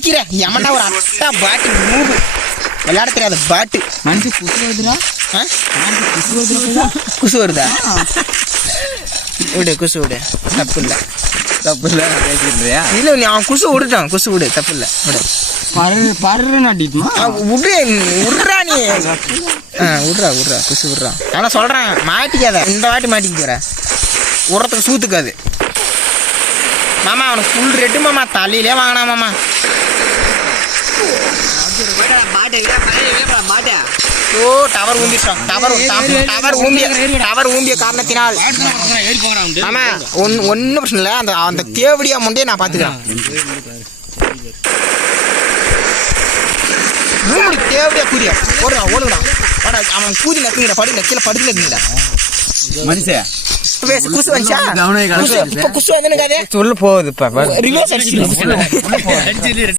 முடிக்கிறேன் எமண்டா ஒரு அட்டா பாட்டு மூவு விளையாட தெரியாத பாட்டு மனுஷன் குசு வருதுடா. குசு வருதா? விடு குசு விடு, தப்பு இல்லை பேசிக்கிறியா? இல்லை நீ அவன் குசு விடுட்டான், குசு விடு, தப்பு இல்லை விடு. விட்றா நீ, விட்றா குசு விட்றான். ஆனால் சொல்கிறேன் மாட்டிக்காத, இந்த வாட்டி மாட்டிக்க போற விட்றதுக்கு சூத்துக்காது மாமா. அவனுக்கு ஃபுல் ரெட்டு மாமா, தலையிலே வாங்கினா மாமா. ஓ டவர் ஊம்பிட்டான், டவர் ஊம்பிய காரணத்தினால் ஆமா ஒன்றும் பிரச்சனை இல்லை. அந்த தேவடியா முண்டையே நான் பார்த்துக்கிறேன். தேவடியா கூறியா ஓடுறா ஓடுடா, அவன் கூதி நக்குங்கடா, படு நக்கில படுத்து நக்குங்கடா மனுஷன். குசு வந்துச்சா? இப்ப குசு வந்து சொல்ல போகுது.